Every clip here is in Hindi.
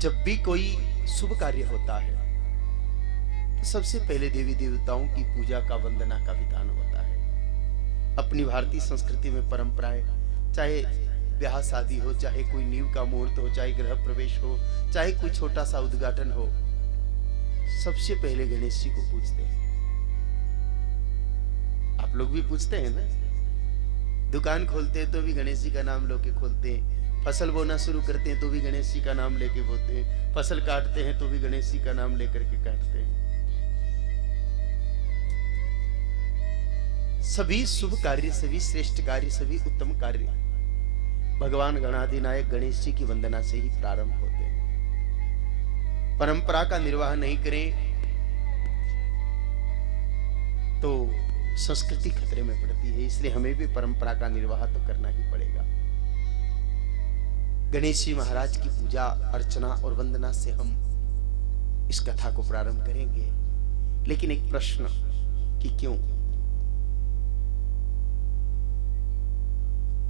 जब भी कोई शुभ कार्य होता है तो सबसे पहले देवी देवताओं की पूजा का वंदना का विधान होता है। अपनी भारतीय संस्कृति में परंपराएं, चाहे ब्याह शादी हो, चाहे कोई नींव का मुहूर्त हो, चाहे गृह प्रवेश हो, चाहे कोई छोटा सा उद्घाटन हो, सबसे पहले गणेश जी को पूजते हैं। आप लोग भी पूछते हैं ना? दुकान खोलते हैं तो भी गणेश जी का नाम लेके खोलते हैं, फसल बोना शुरू करते हैं तो भी गणेश जी का नाम लेके बोते हैं, फसल काटते हैं तो भी गणेश जी का नाम लेकर के काटते हैं। सभी शुभ कार्य, सभी श्रेष्ठ कार्य, सभी उत्तम कार्य भगवान गणाधिनायक गणेश जी की वंदना से ही प्रारंभ होते हैं। परंपरा का निर्वाह नहीं करें तो संस्कृति खतरे में पड़ती है, इसलिए हमें भी परंपरा का निर्वाह तो करना ही पड़ेगा। गणेश जी महाराज की पूजा अर्चना और वंदना से हम इस कथा को प्रारंभ करेंगे। लेकिन एक प्रश्न कि क्यों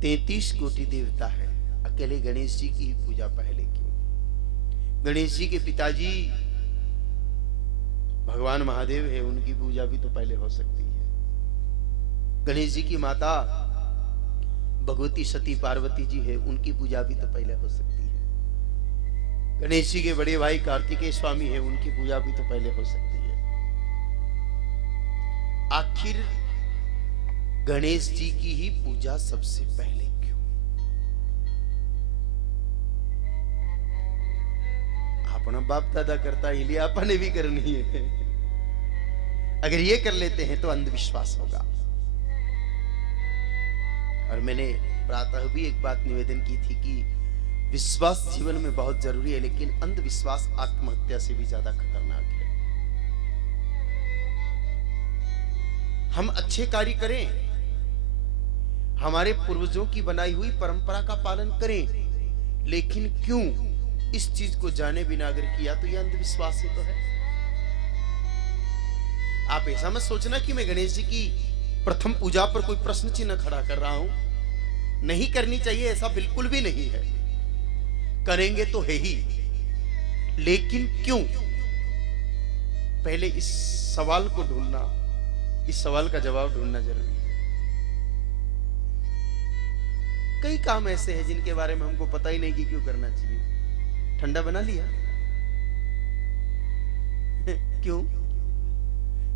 33 कोटि देवता है, अकेले गणेश जी की पूजा पहले क्यों? गणेश जी के पिताजी भगवान महादेव है, उनकी पूजा भी तो पहले हो सकती है। गणेश जी की माता भगवती सती पार्वती जी है, उनकी पूजा भी तो पहले हो सकती है। गणेश जी के बड़े भाई कार्तिकेय स्वामी है, उनकी पूजा भी तो पहले हो सकती है। आखिर गणेश जी की ही पूजा सबसे पहले क्यों? अपना बाप दादा करता है, इसलिए आपने भी करनी है। अगर ये कर लेते हैं तो अंधविश्वास होगा। और मैंने प्रातः भी एक बात निवेदन की थी कि विश्वास जीवन में बहुत जरूरी है, लेकिन अंधविश्वास आत्महत्या से भी ज्यादा खतरनाक है। हम अच्छे कार्य करें, हमारे पूर्वजों की बनाई हुई परंपरा का पालन करें, लेकिन क्यों इस चीज को जाने बिना अगर किया तो यह अंधविश्वास ही तो है। आप ऐसा मत सोचना कि मैं गणेश जी की प्रथम पूजा पर कोई प्रश्न चिन्ह खड़ा कर रहा हूं। नहीं करनी चाहिए, ऐसा बिल्कुल भी नहीं है। करेंगे तो है ही, लेकिन क्यों? पहले इस सवाल को ढूंढना, इस सवाल का जवाब ढूंढना जरूरी है। कई काम ऐसे हैं जिनके बारे में हमको पता ही नहीं कि क्यों करना चाहिए। ठंडा बना लिया क्यों?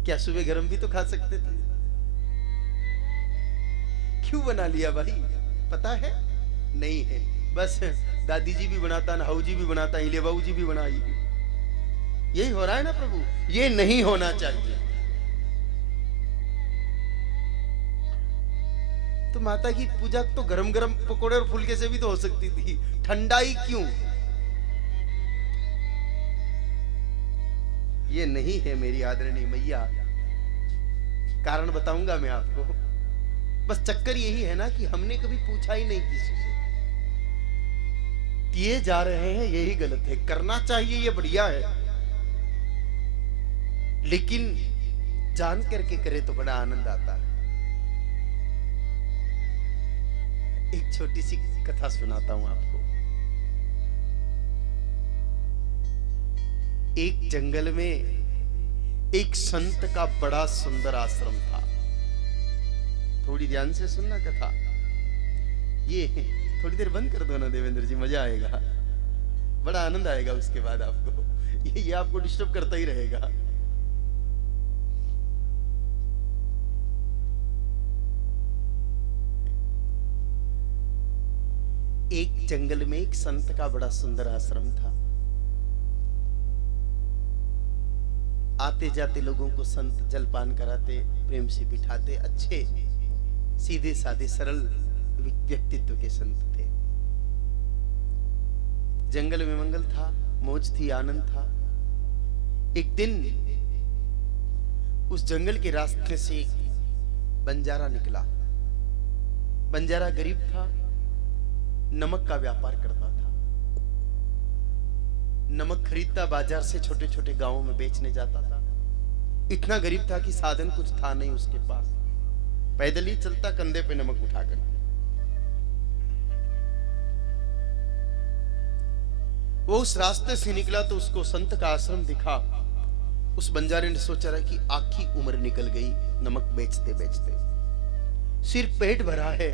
क्या सुबह गरम भी तो खा सकते थे? क्यों बना लिया भाई? पता है? नहीं है। बस दादी जी भी बनाता, नहाऊ जी भी बनाता, इले बाबू जी भी बनाई। यही हो रहा है ना प्रभु? ये नहीं होना चाहिए। तो माता की पूजा तो गरम गरम पकोड़े और फुलके से भी तो हो सकती थी, ठंडाई क्यों? ये नहीं है मेरी आदरणीय मैया। कारण बताऊंगा मैं आपको। बस चक्कर यही है ना कि हमने कभी पूछा ही नहीं किसी से। किए जा रहे हैं, यही गलत है। करना चाहिए, ये बढ़िया है, लेकिन जान करके करे तो बड़ा आनंद आता है। एक छोटी सी कथा सुनाता हूं आपको। एक जंगल में एक संत का बड़ा सुंदर आश्रम था। थोड़ी ध्यान से सुनना कथा। ये थोड़ी देर बंद कर दो ना देवेंद्र जी, मजा आएगा, बड़ा आनंद आएगा उसके बाद आपको। ये आपको डिस्टर्ब करता ही रहेगा। एक जंगल में एक संत का बड़ा सुंदर आश्रम था। आते जाते लोगों को संत जलपान कराते, प्रेम से बिठाते, अच्छे सीधे साधे सरल व्यक्तित्व के संत थे। जंगल में मंगल था, मौज थी, आनंद था। एक दिन उस जंगल के रास्ते से एक बंजारा निकला। बंजारा गरीब था, नमक का व्यापार करता था। नमक खरीदता, बाजार से छोटे छोटे गांवों में बेचने जाता था। इतना गरीब था कि साधन कुछ था नहीं उसके पास, पैदल ही चलता, कंधे पे नमक उठाकर। वो उस रास्ते से निकला तो उसको संत का आश्रम दिखा। उस बंजारे ने सोचा रहा कि आखी उम्र निकल गई नमक बेचते बेचते, सिर्फ पेट भरा है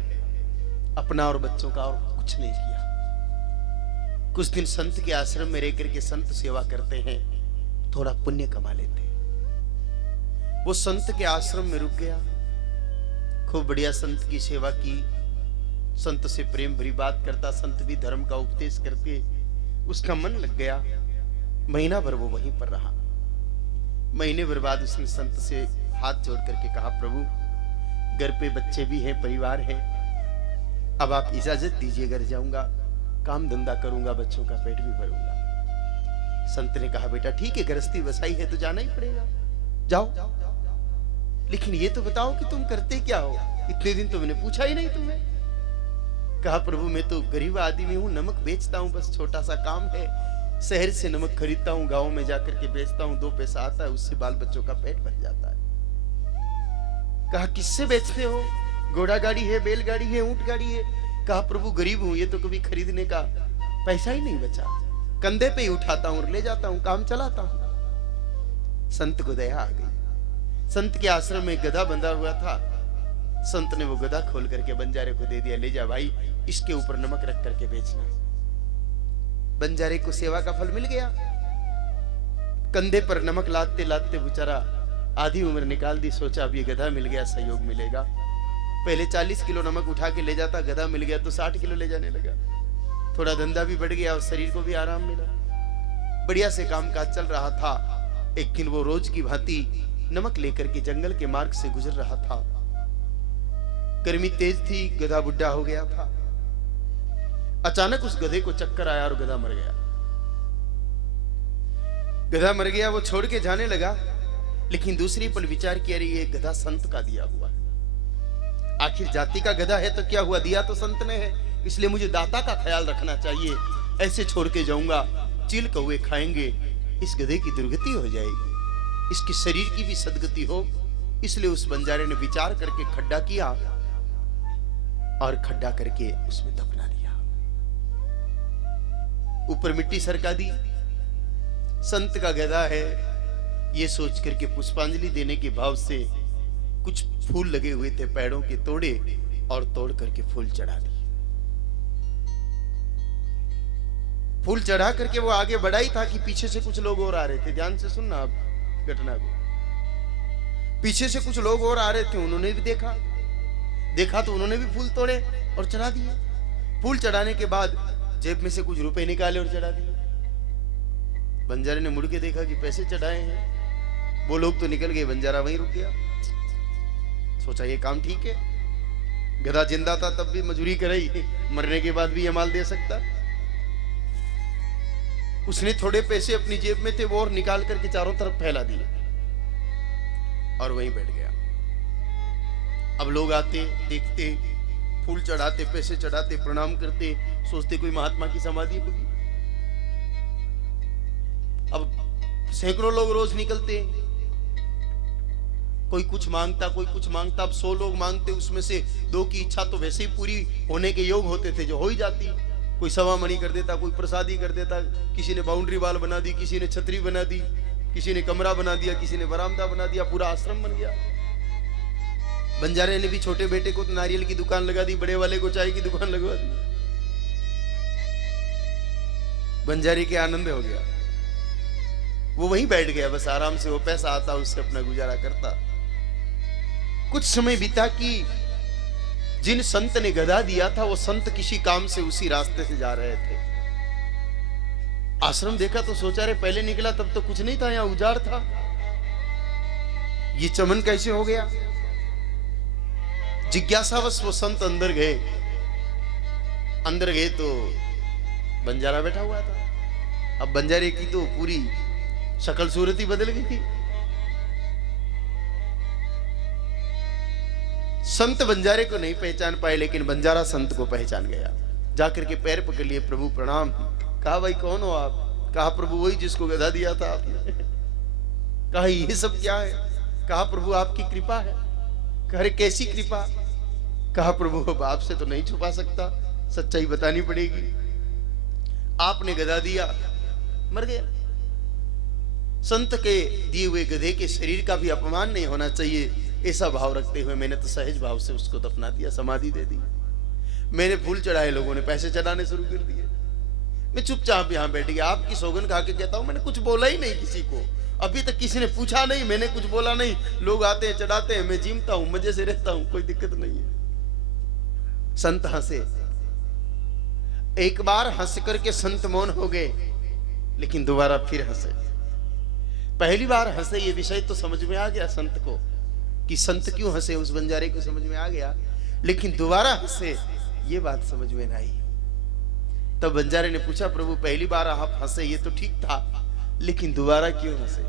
अपना और बच्चों का, और कुछ नहीं किया। कुछ दिन संत के आश्रम में रह करके संत सेवा करते हैं, थोड़ा पुण्य कमा लेते हैं। वो संत के आश्रम में रुक गया, खूब बढ़िया संत की सेवा की, संत से प्रेम भरी बात करता, संत भी धर्म का उपदेश करके उसका मन लग गया। महीना भर वो वहीं पर रहा। महीने भर बाद उसने संत से हाथ जोड़ करके कहा, प्रभु घर पे बच्चे भी हैं, परिवार है, अब आप इजाजत दीजिए, घर जाऊंगा, काम धंधा करूंगा, बच्चों का पेट भी भरूंगा। संत ने कहा, बेटा ठीक है, गृहस्थी वसाई है तो जाना ही पड़ेगा, जाओ, लेकिन ये तो बताओ कि तुम करते क्या हो, इतने दिन तो मैंने पूछा ही नहीं तुम्हें। कहा, प्रभु मैं तो गरीब आदमी हूं, नमक बेचता हूं, बस छोटा सा काम है, शहर से नमक खरीदता हूं, गांव में जाकर के बेचता हूं, 2 पैसा आता है, उससे बाल बच्चों का पेट भर जाता है। कहा, किससे बेचते हो, घोड़ा गाड़ी है, बैलगाड़ी है, ऊंट गाड़ी है? कहा, प्रभु गरीब हूं, ये तो कभी खरीदने का पैसा ही नहीं बचा, कंधे पे ही उठाता हूं और ले जाता हूं, काम चलाता हूं। संत को दया आ गई। संत के आश्रम में गधा बंधा हुआ था, संत ने वो गधा खोल करके बंजारे को दे दिया, ले जा भाई, इसके ऊपर नमक रख करके बेचना। बंजारे को सेवा का फल मिल गया। कंधे पर नमक लादते लादते बेचारा आधी उम्र निकाल दी, सोचा अब ये गधा मिल गया, सहयोग मिलेगा। पहले 40 किलो नमक उठा के ले जाता, गधा मिल गया तो 60 किलो ले जाने लगा। थोड़ा धंधा भी बढ़ गया और शरीर को भी आराम मिला, बढ़िया से काम काज चल रहा था। एक दिन वो रोज की भांति नमक लेकर के जंगल के मार्ग से गुजर रहा था। गर्मी तेज थी, गधा बुढ़ा हो गया था। अचानक उस गधे को चक्कर आया और गधा मर गया। गधा मर गया, वो छोड़ के जाने लगा, लेकिन दूसरी पल विचार किया, ये गधा संत का दिया हुआ है, आखिर जाति का गधा है तो क्या हुआ, दिया तो संत ने है, इसलिए मुझे दाता का ख्याल रखना चाहिए। ऐसे छोड़ के जाऊंगा, चील कौवे खाएंगे, इस गधे की दुर्गति हो जाएगी, इसके शरीर की भी सदगति हो। इसलिए उस बंजारे ने विचार करके खड्डा किया और खड्डा करके उसमें दफना दिया, ऊपर मिट्टी सरका दी। संत का गधा है ये सोच करके पुष्पांजलि देने के भाव से कुछ फूल लगे हुए थे पेड़ों के, तोड़े और तोड़ करके फूल चढ़ा दिए। फूल चढ़ा करके वो आगे बढ़ा ही था कि पीछे से कुछ लोग और आ रहे थे। ध्यान से सुनना आप घटना को, पीछे से कुछ लोग और आ रहे थे, उन्होंने भी देखा तो उन्होंने भी फूल तोड़े और चढ़ा दिए। फूल चढ़ाने के बाद जेब में से कुछ रुपए निकाले और चढ़ा दिए। बंजारे ने मुड़ के देखा कि पैसे चढ़ाए हैं, वो लोग तो निकल गए, बंजारा वहीं रुक गया। सोचा ये काम ठीक है, गधा जिंदा था तब भी मजूरी कराई, मरने के बाद भी ये माल दे सकता। उसने थोड़े पैसे अपनी जेब में थे वो और निकाल करके चारों तरफ फैला दिए और वहीं बैठ गया। अब लोग आते, देखते, फूल चढ़ाते, पैसे चढ़ाते, प्रणाम करते, सोचते कोई महात्मा की समाधि होगी। अब सैकड़ों लोग रोज निकलते, कोई कुछ मांगता, कोई कुछ मांगता। अब 100 लोग मांगते, उसमें से 2 की इच्छा तो वैसे ही पूरी होने के योग होते थे, जो हो ही जाती। कोई सवा मणि कर देता, कोई प्रसादी कर देता, किसी ने बाउंड्री वाल बना दी, किसी ने छतरी बना दी, किसी ने कमरा बना दिया, किसी ने बरामदा बना दिया, पूरा आश्रम बन गया। बंजारे ने भी छोटे बेटे को तो नारियल की दुकान लगा दी, बड़े वाले को चाय की दुकान लगवा दी। बंजारे के आनंद हो गया, वो वहीं बैठ गया, बस आराम से वो पैसा आता उससे अपना गुजारा करता। कुछ समय बीता कि जिन संत ने गधा दिया था वो संत किसी काम से उसी रास्ते से जा रहे थे। आश्रम देखा तो सोचा, रे पहले निकला तब तो कुछ नहीं था, यहां उजाड़ था, ये चमन कैसे हो गया। जिज्ञासावश वो संत अंदर गए तो बंजारा बैठा हुआ था। अब बंजारे की तो पूरी शक्ल सूरत ही बदल गई थी। संत बंजारे को नहीं पहचान पाए, लेकिन बंजारा संत को पहचान गया। जाकर के पैर पकड़ लिए, प्रभु प्रणाम। कहा, भाई कौन हो आप? कहा, प्रभु वही जिसको गधा दिया था आपने। कहा, ये सब क्या है? कहा, प्रभु आपकी कृपा है। कहा, कैसी कृपा? कहा, प्रभु अब आपसे तो नहीं छुपा सकता, सच्चाई बतानी पड़ेगी। आपने गदा दिया, मर गया। संत के दिए हुए गधे के शरीर का भी अपमान नहीं होना चाहिए, ऐसा भाव रखते हुए मैंने तो सहज भाव से उसको दफना दिया, समाधि दे दी। मैंने फूल चढ़ाए, लोगों ने पैसे चढ़ाने शुरू कर दिए। मैं चुपचाप यहां बैठ गया। आपकी सौगंध खा के कहता हूं, मैंने कुछ बोला ही नहीं किसी को, अभी तक किसी ने पूछा नहीं, मैंने कुछ बोला नहीं। लोग आते हैं, चढ़ाते हैं, मैं जीमता हूं, मजे से रहता हूं, कोई दिक्कत नहीं है। संत हंसे। एक बार हंस करके संत मौन हो गए, लेकिन दोबारा फिर हंसे। पहली बार हंसे, ये विषय तो समझ में आ गया संत को कि संत क्यों हंसे, उस बंजारे को समझ में आ गया। लेकिन दोबारा हंसे, ये बात समझ में नहीं। तब बंजारे ने पूछा, प्रभु पहली बार आप हंसे ये तो ठीक था, लेकिन दोबारा क्यों हंसे?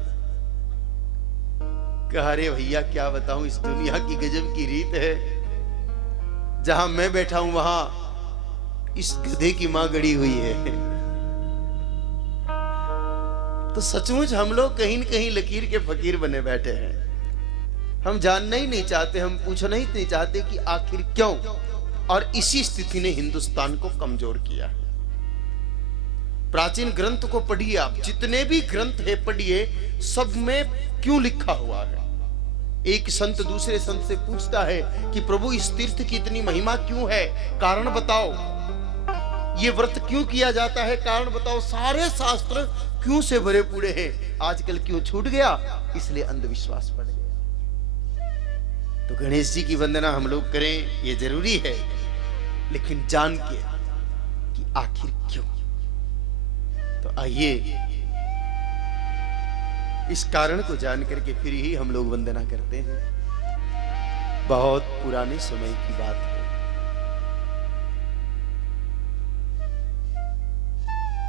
कहा, रे भैया क्या बताऊं, इस दुनिया की गजब की रीत है। जहां मैं बैठा हूं वहां इस गधे की मां गड़ी हुई है। तो सचमुच हम लोग कहीं न कहीं लकीर के फकीर बने बैठे हैं। हम जानना ही नहीं चाहते, हम पूछना ही नहीं चाहते कि आखिर क्यों। और इसी स्थिति ने हिंदुस्तान को कमजोर किया। प्राचीन ग्रंथ को पढ़िए आप, जितने भी ग्रंथ है पढ़िए, सब में क्यों लिखा हुआ है। एक संत दूसरे संत से पूछता है कि प्रभु इस तीर्थ की इतनी महिमा क्यों है, कारण बताओ। ये व्रत क्यों किया जाता है, कारण बताओ। सारे शास्त्र क्यों से भरे पूरे हैं। आजकल क्यों छूट गया, इसलिए अंधविश्वास बढ़ गया। तो गणेश जी की वंदना हम लोग करें, ये जरूरी है, लेकिन जान के कि आखिर क्यों। तो आइए इस कारण को जान करके फिर ही हम लोग वंदना करते हैं। बहुत पुराने समय की बात है।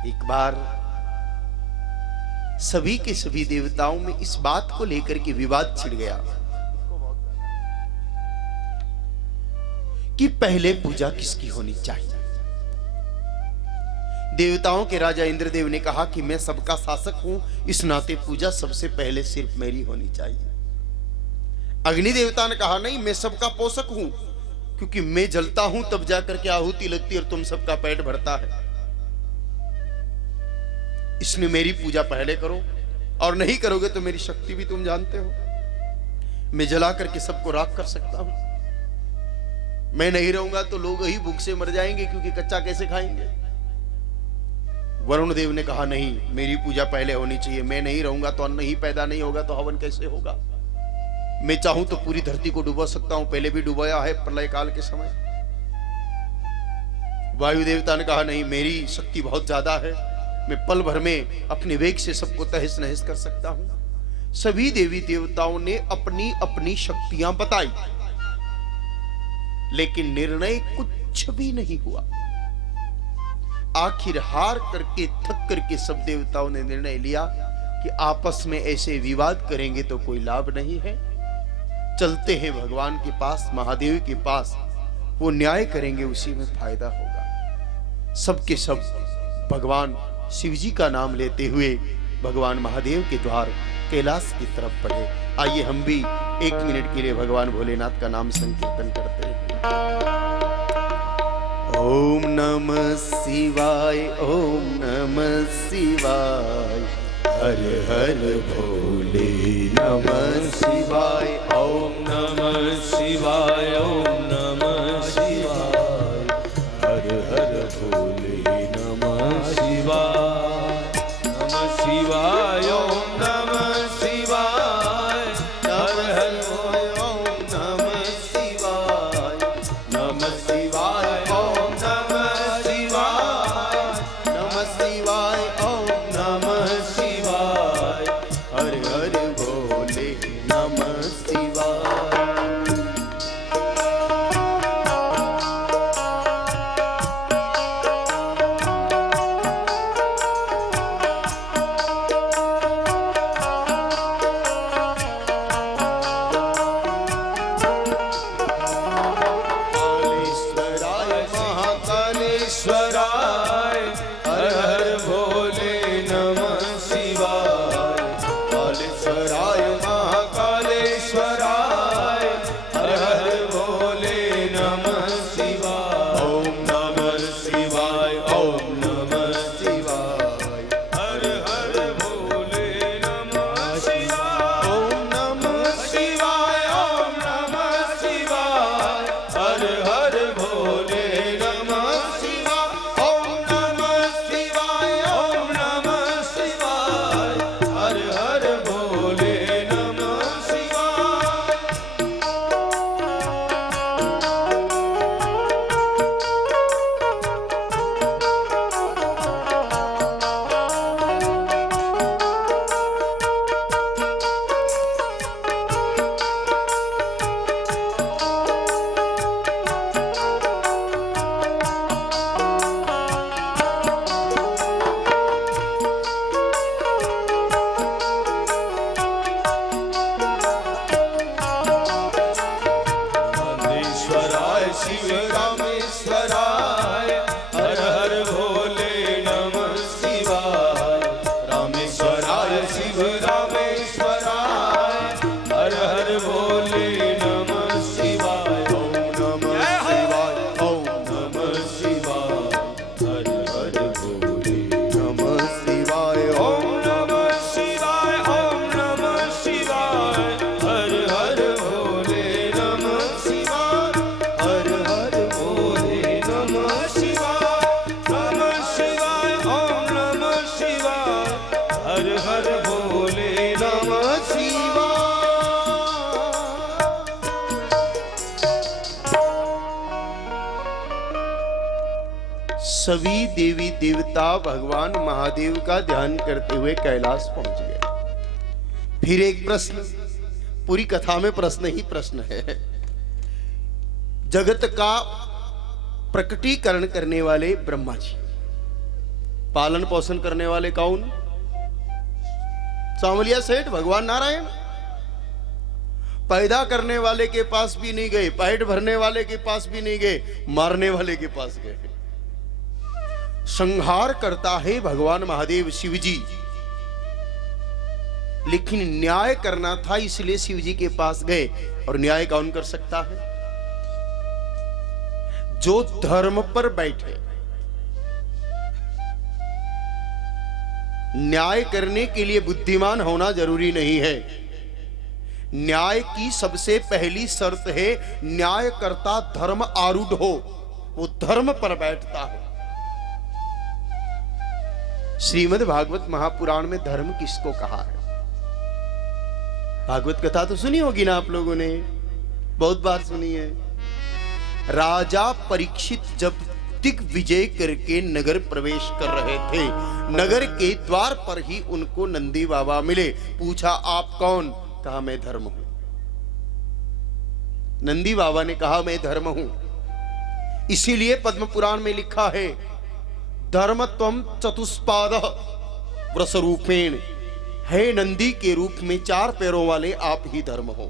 एक बार सभी के सभी देवताओं में इस बात को लेकर के विवाद छिड़ गया कि पहले पूजा किसकी होनी चाहिए। देवताओं के राजा इंद्रदेव ने कहा कि मैं सबका शासक हूं, इस नाते पूजा सबसे पहले सिर्फ मेरी होनी चाहिए। अग्नि देवता ने कहा, नहीं, मैं सबका पोषक हूं, क्योंकि मैं जलता हूं तब जाकर के आहुति लगती और तुम सबका पेट भरता है, इसलिए मेरी पूजा पहले करो, और नहीं करोगे तो मेरी शक्ति भी तुम जानते हो। मैं जला करके सबको राख कर सकता हूं। मैं नहीं रहूंगा तो लोग ही भूख से मर जाएंगे, क्योंकि कच्चा कैसे खाएंगे। वरुण देव ने कहा, नहीं, मेरी पूजा पहले होनी चाहिए। मैं नहीं रहूंगा तो अन्न ही पैदा नहीं होगा, तो हवन कैसे होगा। मैं चाहूं तो पूरी धरती को डुबा सकता हूं, पहले भी डुबाया है प्रलय काल के समय। वायु देवता ने कहा, नहीं, मेरी शक्ति बहुत ज्यादा है, मैं पल भर में अपने वेग से सबको तहस नहस कर सकता हूं। सभी देवी देवताओं ने अपनी अपनी शक्तियां बताई, लेकिन निर्णय कुछ भी नहीं हुआ। आखिर हार करके, थक करके सब देवताओं ने निर्णय लिया कि आपस में ऐसे विवाद करेंगे तो कोई लाभ नहीं है। चलते हैं भगवान के पास, महादेव के पास, वो न्याय करेंगे, उसी में फायदा होगा। सबके सब भगवान शिव जी का नाम लेते हुए भगवान महादेव के द्वार कैलाश की तरफ बढ़े। आइए हम भी 1 मिनट के लिए भगवान भोलेनाथ का नाम संकीर्तन करते हैं। ओम नमः शिवाय, ओम नमः शिवाय, हर हर भोले नमः शिवाय। ओम नमः शिवाय, ओम नमः शिवाय, हर हर भोले नमः शिवाय। नमः शिवाय, ओम नमः शिवाय, हर हर भोले, ओम नमः शिवाय। नमः शिवाय, ओम नमः शिवाय, नमः शिवाय, ओम नमः शिवाय, हर हर भोले नमः शिवाय। शिव रामेश्वराय हर हर भोले नमः शिवाय ओम नमः शिवाय ओम नमः शिवाय हर हर भोले नमः शिवाय ओम नमः शिवाय ओम नमः शिवाय हर हर भोले नमः शिवाय हर हर भोले नमः शिवाय नमः शिवाय ओम नमः शिवाय हर हर भोले नमः शिवाय। सभी देवी देवता भगवान महादेव का ध्यान करते हुए कैलाश पहुंच गए। फिर एक प्रश्न, पूरी कथा में प्रश्न ही प्रश्न है। जगत का प्रकटीकरण करने वाले ब्रह्मा जी, पालन पोषण करने वाले कौन? सांवलिया सेठ भगवान नारायण। पैदा करने वाले के पास भी नहीं गए, पेट भरने वाले के पास भी नहीं गए, मारने वाले के पास गए। संहार करता है भगवान महादेव शिव जी, लेकिन न्याय करना था इसलिए शिव जी के पास गए। और न्याय कौन कर सकता है? जो धर्म पर बैठे। न्याय करने के लिए बुद्धिमान होना जरूरी नहीं है। न्याय की सबसे पहली शर्त है न्यायकर्ता धर्म आरूढ़ हो, वो धर्म पर बैठता हो। श्रीमद् भागवत महापुराण में धर्म किसको कहा है? भागवत कथा तो सुनी होगी ना आप लोगों ने, बहुत बार सुनी है। राजा परीक्षित जब दिग्विजय करके नगर प्रवेश कर रहे थे, नगर के द्वार पर ही उनको नंदी बाबा मिले। पूछा आप कौन? कहा मैं धर्म हूं। नंदी बाबा ने कहा मैं धर्म हूं। इसीलिए पद्म पुराण में लिखा है धर्म त्वम चतुष्पाद वृषरूपेण, है नंदी के रूप में 4 पैरों वाले आप ही धर्म हो।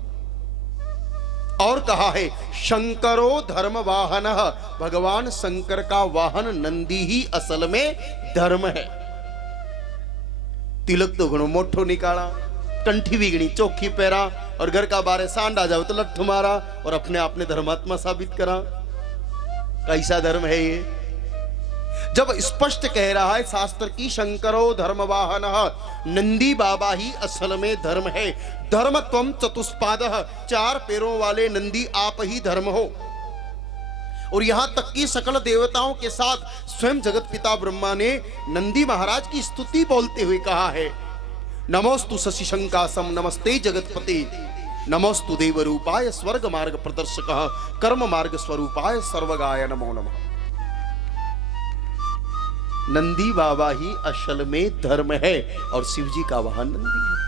और कहा है शंकरो धर्म वाहन, भगवान शंकर का वाहन नंदी ही असल में धर्म है। तिलक तो घणो मोठो निकाला, कंठी भी गणी चौखी पैरा, और घर का बारे सांड आ जाओ तो लठ मारा, और अपने आप ने धर्मात्मा साबित करा। कैसा धर्म है ये? जब स्पष्ट कह रहा है शास्त्र की शंकरो धर्म वाहन, नंदी बाबा ही असल में धर्म है। धर्म त्वम चतुष्पाद, 4 पैरों वाले नंदी आप ही धर्म हो। और यहां तक कि सकल देवताओं के साथ स्वयं जगत पिता ब्रह्मा ने नंदी महाराज की स्तुति बोलते हुए कहा है नमोस्तु शशि शंकासम नमस्ते जगतपते, नमोस्तु देव रूपाय स्वर्ग मार्ग प्रदर्शक कर्म मार्ग स्वरूपाय सर्वगाय नमो नमः। नंदी बाबा ही असल में धर्म है और शिव जी का वाहन नंदी है।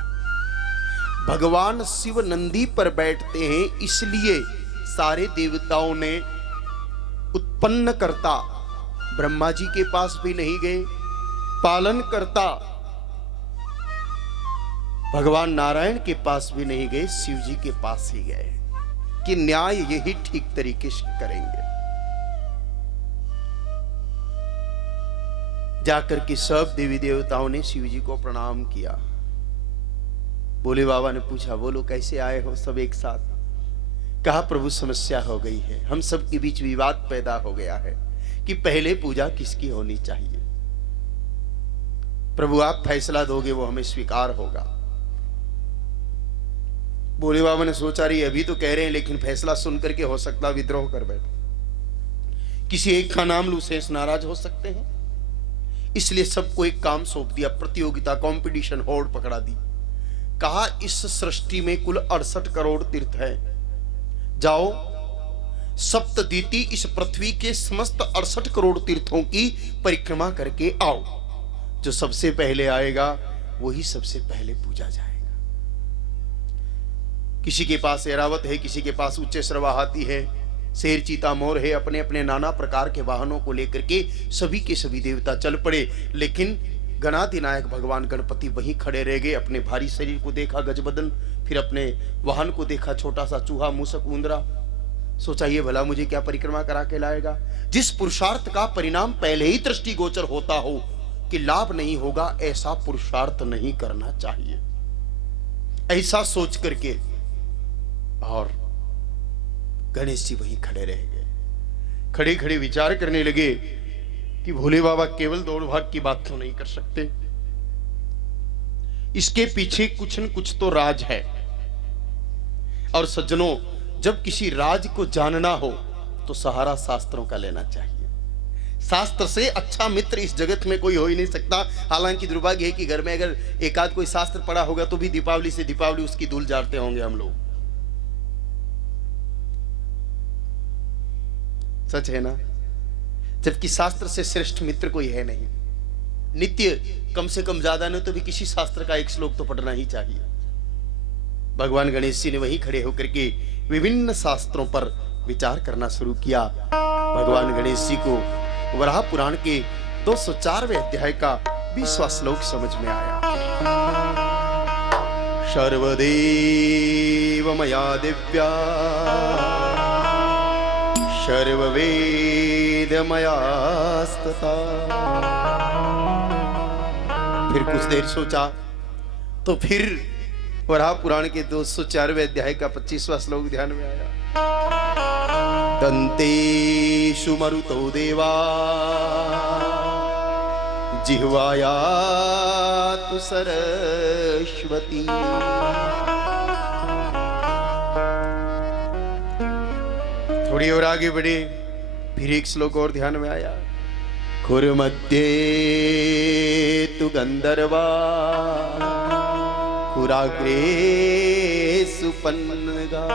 भगवान शिव नंदी पर बैठते हैं, इसलिए सारे देवताओं ने उत्पन्न करता ब्रह्मा जी के पास भी नहीं गए, पालन करता भगवान नारायण के पास भी नहीं गए, शिव जी के पास ही गए कि न्याय यही ठीक तरीके से करेंगे। जाकर के सब देवी देवताओं ने शिव जी को प्रणाम किया। भोले बाबा ने पूछा बोलो कैसे आए हो सब एक साथ? कहा प्रभु समस्या हो गई है, हम सब के बीच विवाद पैदा हो गया है कि पहले पूजा किसकी होनी चाहिए। प्रभु आप फैसला दोगे वो हमें स्वीकार होगा। भोले बाबा ने सोचा रही अभी तो कह रहे हैं, लेकिन फैसला सुन करके हो सकता विद्रोह कर बैठे, किसी एक का नाम लू शेष नाराज हो सकते हैं। इसलिए सबको एक काम सौंप दिया, प्रतियोगिता कंपटीशन होड़ पकड़ा दी। कहा इस सृष्टि में कुल 68 करोड़ तीर्थ है, जाओ सप्तदीति इस पृथ्वी के समस्त 68 करोड़ तीर्थों की परिक्रमा करके आओ। जो सबसे पहले आएगा वही सबसे पहले पूजा जाएगा। किसी के पास ऐरावत है, किसी के पास उच्चैश्रवा हाथी है, शेर चीता मोर है, अपने अपने नाना प्रकार के वाहनों को लेकर के सभी के सभी देवता चल पड़े। लेकिन गणाधिनायक भगवान गणपति वहीं खड़े रह गए। अपने भारी शरीर को देखा गजबदन, फिर अपने वाहन को देखा छोटा सा चूहा मूसक उंदरा। सोचा ये भला मुझे क्या परिक्रमा करा के लाएगा। जिस पुरुषार्थ का परिणाम पहले ही दृष्टिगोचर होता हो कि लाभ नहीं होगा ऐसा पुरुषार्थ नहीं करना चाहिए। ऐसा सोच करके और गणेश जी वहीं खड़े रह गए। खड़े खड़े विचार करने लगे कि भोले बाबा केवल दौड़ भाग की बात तो नहीं कर सकते, इसके पीछे कुछ न कुछ तो राज है। और सज्जनों, जब किसी राज को जानना हो तो सहारा शास्त्रों का लेना चाहिए। शास्त्र से अच्छा मित्र इस जगत में कोई हो ही नहीं सकता। हालांकि दुर्भाग्य है कि घर में अगर एक आध कोई शास्त्र पढ़ा होगा तो भी दीपावली से दीपावली उसकी धूल झाड़ते होंगे हम लोग। सच है ना? जबकि शास्त्र से श्रेष्ठ मित्र कोई है नहीं। नित्य कम से कम ज्यादा नहीं तो भी किसी शास्त्र का एक श्लोक तो पढ़ना ही चाहिए। भगवान गणेश जी ने वहीं खड़े होकर के विभिन्न शास्त्रों पर विचार करना शुरू किया। भगवान गणेश जी को वराह पुराण के 204वें अध्याय का 20वां श्लोक समझ में आया। सर्वदेव मया दिव्या सर्ववेद मयास्तथा। फिर कुछ देर सोचा तो फिर वराह पुराण के 204वें अध्याय का 25वां श्लोक ध्यान में आया। दंतेषु मरुतो देवा जिह्वाया तु सरस्वती। थोड़ी और आगे बढ़े, फिर एक श्लोक और ध्यान में आया। खुरमध्ये तु गंधर्वा खुराग्रे सुपन्नगा।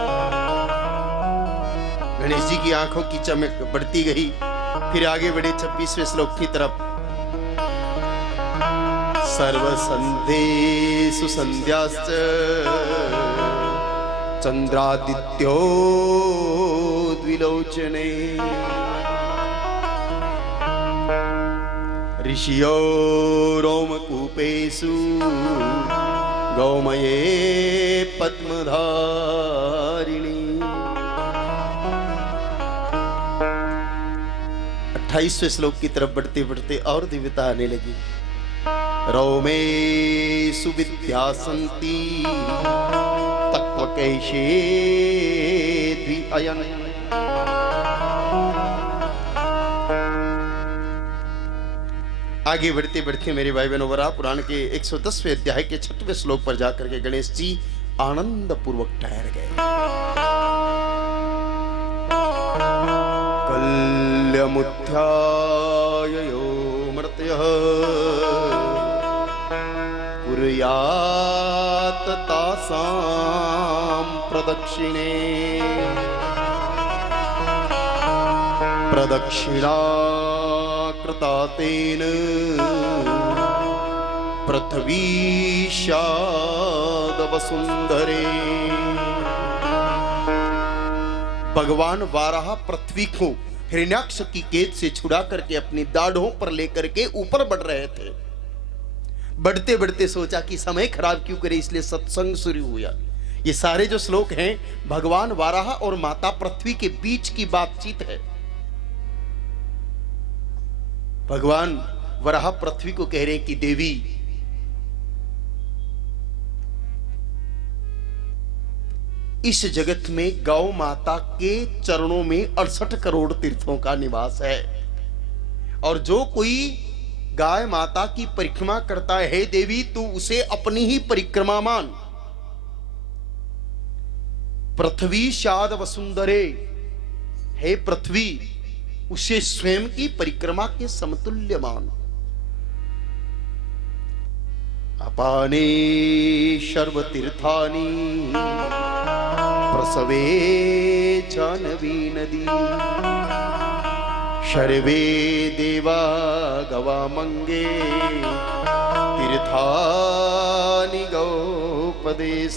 गणेश जी की आंखों की चमक बढ़ती गई। फिर आगे बढ़े 26वें श्लोक की तरफ। सर्वसंध्येषु संध्याश्च चंद्रादित्यो द्विलोचने। ऋषियो रोमकूपेषु गौमये पद्मधारिणी। 28वें श्लोक की तरफ बढ़ते बढ़ते और दिव्यता आने लगी। रौमेषु विद्या सन्ति तत्त्वकैशे द्विअयन्। आगे बढ़ते बढ़ते मेरे भाई बहनों, वराह पुराण के 110वें अध्याय के 6वें श्लोक पर जाकर के गणेश जी आनंद पूर्वक ठहर गए। कल्यमुत्थाययो मर्त्यः कुर्यात् तासां प्रदक्षिणे। प्रदक्षिणा कृता तेन पृथ्वीशाद वसुंधरे। भगवान वाराह पृथ्वी को हिरण्याक्ष की केद से छुड़ा करके अपनी दाढ़ों पर लेकर के ऊपर बढ़ रहे थे। बढ़ते बढ़ते सोचा कि समय खराब क्यों करे, इसलिए सत्संग शुरू हुआ। ये सारे जो श्लोक हैं भगवान वाराह और माता पृथ्वी के बीच की बातचीत है। भगवान वराह पृथ्वी को कह रहे हैं कि देवी, इस जगत में गौ माता के चरणों में 68 करोड़ तीर्थों का निवास है, और जो कोई गाय माता की परिक्रमा करता है देवी, तू उसे अपनी ही परिक्रमा मान। पृथ्वी शाद वसुंधरे, हे पृथ्वी, उसे स्वयं की परिक्रमा के समतुल्य मान। अपाने सर्वतीर्थानि प्रसवे जानवी नदी। सर्वे देवा गवामंगे तीर्थानि गौपदेश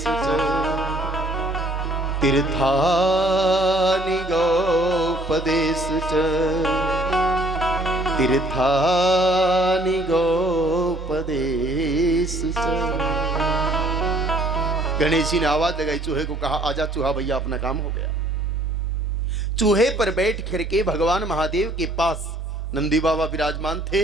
तीर्थानि गौपदेश तीर्थानि गौपदेश। गणेश जी ने आवाज लगाई, चूहे को कहा आजा चूहा भैया, अपना काम हो गया। चूहे पर बैठ करके भगवान महादेव के पास नंदी बाबा विराजमान थे।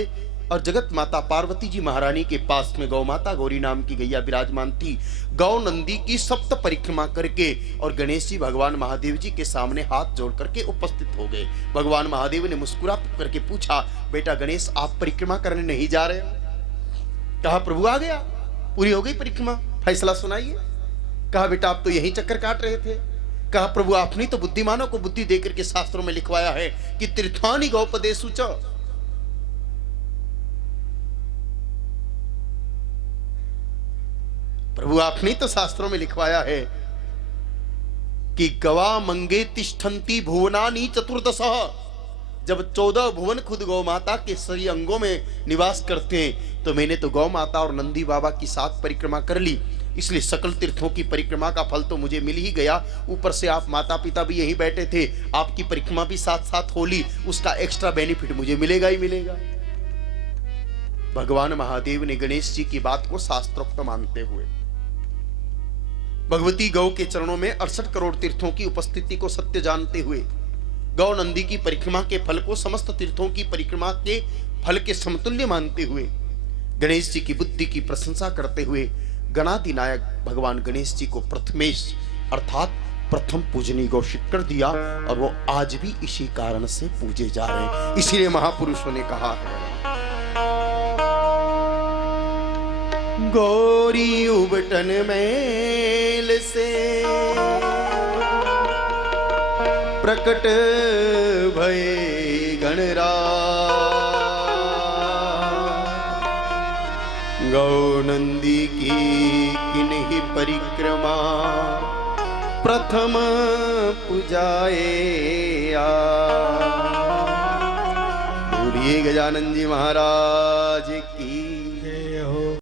और जगत माता पार्वती जी महारानी के पास में गौ माता गौरी नाम की गैया विराजमान थी। गौ नंदी की सप्त परिक्रमा करके और गणेश जी भगवान महादेव जी के सामने हाथ जोड़ करके उपस्थित हो गए। भगवान महादेव ने मुस्कुरा करके पूछा, बेटा गणेश आप परिक्रमा करने नहीं जा रहे हो? कहा प्रभु आ गया, पूरी हो गई परिक्रमा, फैसला सुनाइए। कहा बेटा आप तो यही चक्कर काट रहे थे। कहा प्रभु आपने तो बुद्धिमानों को बुद्धि देकर के शास्त्रों में लिखवाया है कि तीर्थानि गौपदेषु च। प्रभु आपने तो शास्त्रों में लिखवाया है कि गवा मंगे तिष्ठन्ति भुवनानि चतुर्दश। जब 14 भुवन खुद गौ माता के सही अंगों में निवास करते हैं, तो मैंने तो गौ माता और नंदी बाबा की 7 परिक्रमा कर ली, इसलिए सकल तीर्थों की परिक्रमा का फल तो मुझे मिल ही गया। ऊपर से आप माता पिता भी यहीं बैठे थे, आपकी परिक्रमा भी साथ साथ हो ली, उसका एक्स्ट्रा बेनिफिट मुझे मिलेगा ही मिलेगा। भगवान महादेव ने गणेश जी की बात को शास्त्रोक्त मानते हुए भगवती गौ के चरणों में 68 करोड़ तीर्थों की उपस्थिति को सत्य जानते हुए गौ नंदी की परिक्रमा के फल को समस्त तीर्थों की परिक्रमा के फल के समतुल्य मानते हुए गणेश जी की बुद्धि की प्रशंसा करते हुए गणाधिनायक भगवान गणेश जी को प्रथमेश अर्थात प्रथम पूजनीय घोषित कर दिया, और वो आज भी इसी कारण से पूजे जा रहे हैं। इसीलिए महापुरुषों ने कहा है, गौरी उबटन मेल से प्रकट भये गणराज, गौ नंदी की किन्हीं परिक्रमा प्रथम पूजाए बोलिए गजानन जी महाराज